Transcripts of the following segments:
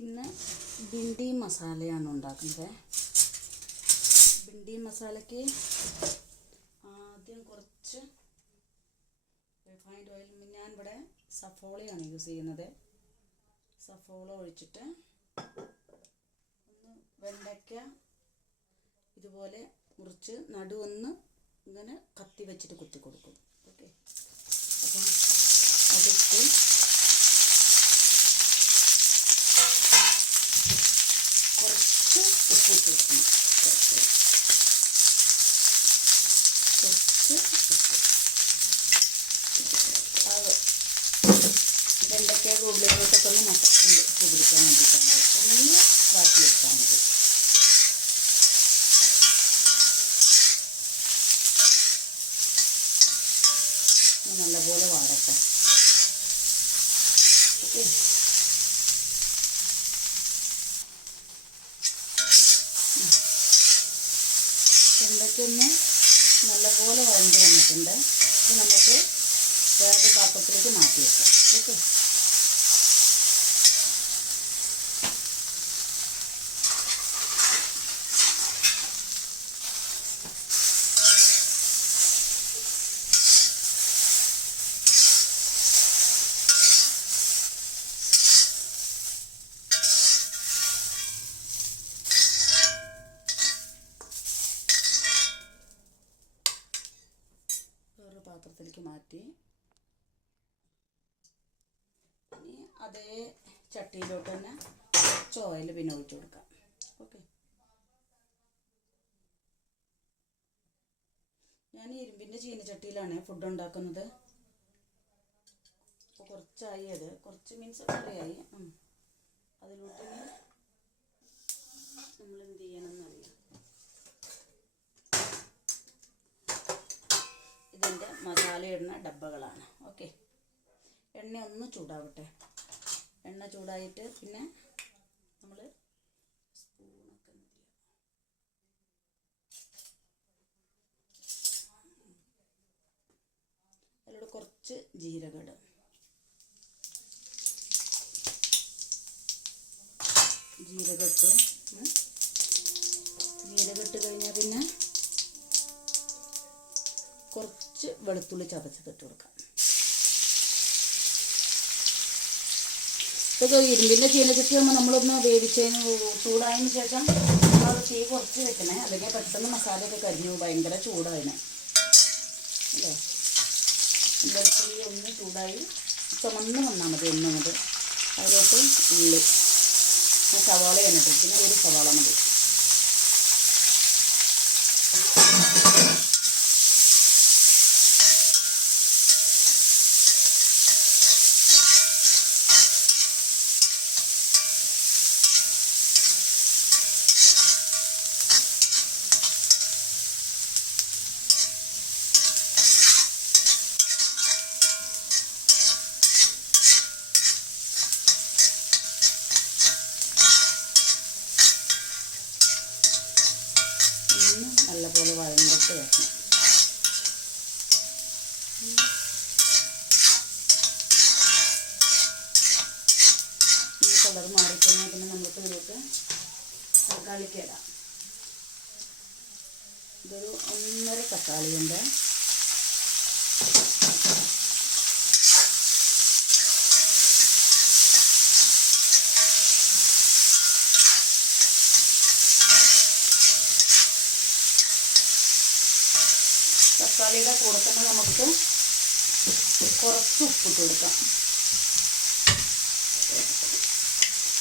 ഇന്ന് ഭിണ്ടി മസാലയാണ് ഉണ്ടാക്കുന്നത്. ഭിണ്ടി മസാലയ്ക്ക് ആദ്യം കുറച്ച് റിഫൈൻഡ് ഓയിൽ, ഞാനിവിടെ സഫോളയാണ് യൂസ് ചെയ്യുന്നത്. സഫോള ഒഴിച്ചിട്ട് ഒന്ന് വെണ്ടയ്ക്ക ഇതുപോലെ മുറിച്ച് നടുവൊന്ന് ഇങ്ങനെ കത്തി വെച്ചിട്ട് കുത്തി കൊടുക്കും. ഓക്കെ, അപ്പം അതിട്ട് കുറച്ച് ഉപ്പിട്ട് കൊടുക്കണം. കുറച്ച് ഉപ്പ് വെണ്ടയ്ക്ക ഉള്ളിലോട്ടൊക്കെ ഒന്ന് ഉപ്പ് പിടിക്കാൻ വേണ്ടിയിട്ടാണ്. ഒന്ന് വാട്ടിയെടുത്താൽ മതി. നല്ലപോലെ വാടട്ടെ. ഓക്കെ, വെണ്ടയ്ക്കൊന്ന് നല്ലപോലെ വഴണ്ട് വന്നിട്ടുണ്ട്. ഇത് നമുക്ക് വേറെ പാത്രത്തിലേക്ക് മാറ്റി വെക്കാം. ഓക്കെ, പാത്രത്തിലേക്ക് മാറ്റി ഇനി അതേ ചട്ടിയിലോട്ട് തന്നെ കുറച്ച് ഓയിൽ പിന്നെ ഒഴിച്ചു കൊടുക്കാം. ഓക്കെ, ഞാൻ ഇരുമ്പിൻ്റെ ചീനച്ചട്ടിയിലാണ് ഫുഡ് ഉണ്ടാക്കുന്നത്. അപ്പോൾ കുറച്ചായി, അത് കുറച്ച് മീൻസ് കുറേയായി. അതിലോട്ട് നമ്മൾ എന്ത് ചെയ്യണമെന്നറിയാം. ഇതിൻ്റെ മസാല ഇടുന്ന ഡബ്ബകളാണ്. ഓക്കെ, എണ്ണ ഒന്ന് ചൂടാവട്ടെ. എണ്ണ ചൂടായിട്ട് പിന്നെ നമ്മൾ സ്പൂണൊക്കെ അതിലൂടെ കുറച്ച് ജീരകം ഇടും. ജീരകം ഇട്ട് കഴിഞ്ഞാൽ പിന്നെ കുറച്ച് വെളുത്തുള്ളി ചതച്ചിട്ട് കൊടുക്കാം. ഇതൊക്കെ ഇരുമ്പിൻ്റെ ചീനച്ചട്ടി ആകുമ്പോൾ നമ്മളൊന്ന് വേവിച്ചതിന് ചൂടായതിന് ശേഷം അത് തീ കുറച്ച് വെക്കണേ, അല്ലെങ്കിൽ പെട്ടെന്ന് മസാലയൊക്കെ കരിഞ്ഞു. ഭയങ്കര ചൂടായതിന് അല്ലേ. വെളുത്തുള്ളി ഒന്ന് ചൂടായി ചുമന്ന് വന്നാൽ മതി. എണ്ണ അതിലോട്ട് ഉള്ളി, സവാള എണ്ണിട്ടിരിക്കുന്ന ഒരു സവാള മതി. നല്ലപോലെ വഴണ്ടിട്ട് വെക്കണം. ഈ കളർ മാറിക്കഴിഞ്ഞാൽ പിന്നെ നമുക്ക് ഇതിലേക്ക് തക്കാളിക്ക് ഇടാം. ഇതൊരു 1.5 തക്കാളിയുണ്ട്. തക്കാളിയുടെ കൂടെ തന്നെ നമുക്ക് കുറച്ച് ഉപ്പിട്ട് കൊടുക്കാം.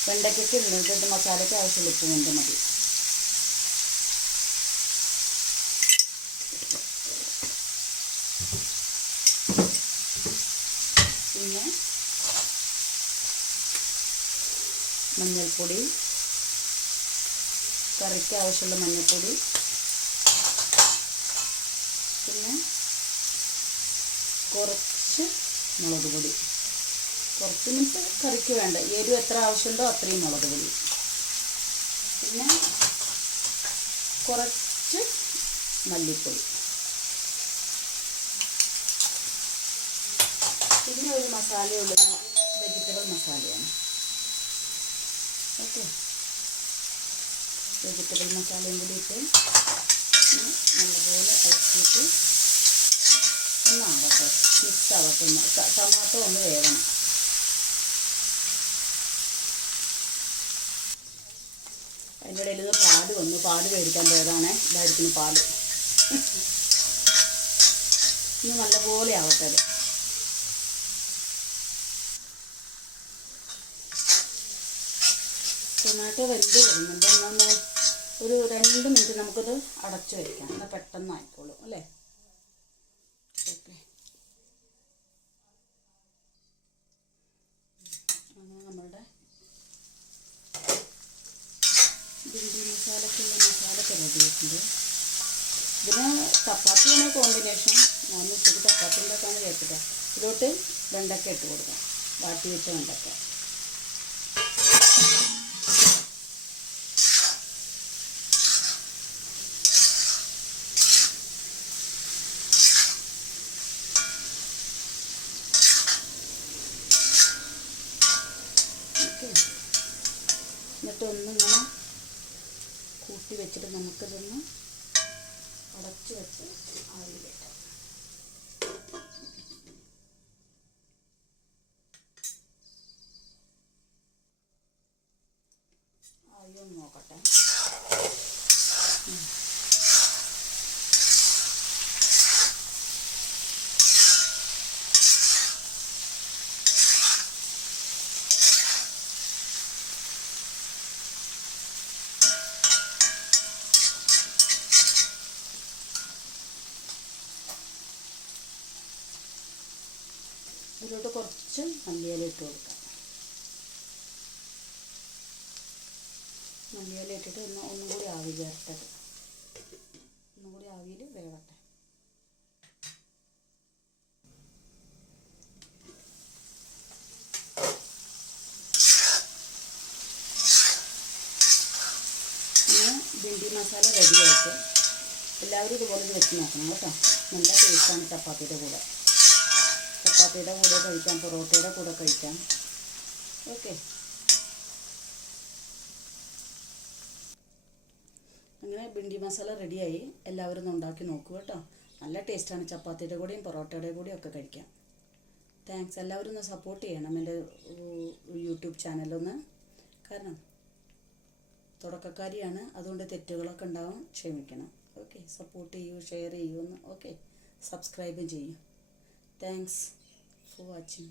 വെണ്ടയ്ക്കൊക്കെ ഇടുന്നത് മസാലയ്ക്ക് ആവശ്യമുള്ള ഉപ്പ് കൊണ്ട് മതി. പിന്നെ മഞ്ഞൾപ്പൊടി, കറിക്ക് ആവശ്യമുള്ള മഞ്ഞൾപ്പൊടി, പിന്നെ കുറച്ച് മുളക് പൊടി. കുറച്ച് മീൻസ് കറിക്ക് വേണ്ട എരിവ് എത്ര ആവശ്യമുണ്ടോ അത്രയും മുളക് പൊടി. പിന്നെ കുറച്ച് മല്ലിപ്പൊടി. പിന്നെ ഒരു മസാലയുള്ളത് വെജിറ്റബിൾ മസാലയാണ്. ഓക്കെ, വെജിറ്റബിൾ മസാലയും കൂടി ഇട്ട് നല്ലപോലെ ഇളക്കിയിട്ട് ഒന്നാവട്ടെ, മിക്സ് ആവട്ടെ. ടൊമാറ്റോ ഒന്ന് വേവണം. അതിൻ്റെ ഇടയിൽ ഇത് പാല് വന്നു. പാല് മേടിക്കാൻ പോയതാണേ. ഇതായിരിക്കുന്നു പാല്. ഇനി നല്ലപോലെ ആവട്ടെ അത്. ടൊമാറ്റോ വെന്ത് വരുന്നുണ്ട്. എന്നാൽ ഒരു 2 മിനിറ്റ് നമുക്കത് അടച്ചു വയ്ക്കാം. എന്നാൽ പെട്ടെന്ന് ആയിക്കോളും അല്ലേ. ഓക്കെ, അങ്ങനെ നമ്മളുടെ ബിരിയാണി മസാലക്കുള്ള മസാലയൊക്കെ റെഡി ആയിട്ടുണ്ട്. ഇതിന് ചപ്പാത്തിയാണ് കോമ്പിനേഷൻ. ഞാൻ ഉച്ചയ്ക്ക് ചപ്പാത്തി ഉണ്ടാക്കാന്ന് കേൾക്കട്ടെ. ഇതിലോട്ട് വെണ്ടയ്ക്ക ഇട്ട് കൊടുക്കാം, വാട്ടി വെച്ച വെണ്ടയ്ക്ക. എന്നിട്ട് ഒന്നിങ്ങനെ കൂട്ടി വെച്ചിട്ട് നമുക്കിതൊന്ന് അടച്ച് വെച്ച് ആവിയിലിട്ടാം. ആവി ഒന്ന് നോക്കട്ടെ. ഇതിലോട്ട് കുറച്ച് മല്ലിയില ഇട്ട് കൊടുക്കാം. മല്ലിയില ഇട്ടിട്ട് ഒന്നും കൂടി ആവി ചേർത്തത്, ഒന്നും കൂടി ആവിയിൽ വേവട്ടെ. അങ്ങനെ ബിണ്ടി മസാല റെഡിയായിട്ട് എല്ലാവരും ഇതുപോലെ വെച്ച് നോക്കണം കേട്ടോ. നല്ല ടേസ്റ്റാണ് ചപ്പാത്തിയുടെ കൂടെ. ചപ്പാത്തിയുടെ കൂടെ കഴിക്കാം, പൊറോട്ടയുടെ കൂടെ കഴിക്കാം. ഓക്കെ, അങ്ങനെ ബിണ്ടി മസാല റെഡിയായി. എല്ലാവരും ഒന്ന് ഉണ്ടാക്കി നോക്കൂ കേട്ടോ. നല്ല ടേസ്റ്റാണ്. ചപ്പാത്തിയുടെ കൂടെയും പൊറോട്ടയുടെ കൂടെയും ഒക്കെ കഴിക്കാം. താങ്ക്സ്. എല്ലാവരും ഒന്ന് സപ്പോർട്ട് ചെയ്യണം എൻ്റെ യൂട്യൂബ് ചാനലൊന്ന്. കാരണം തുടക്കക്കാരിയാണ്, അതുകൊണ്ട് തെറ്റുകളൊക്കെ ഉണ്ടാവും, ക്ഷമിക്കണം. ഓക്കെ, സപ്പോർട്ട് ചെയ്യൂ, ഷെയർ ചെയ്യൂ ഒന്ന്. ഓക്കെ, സബ്സ്ക്രൈബും ചെയ്യൂ. Thanks for watching.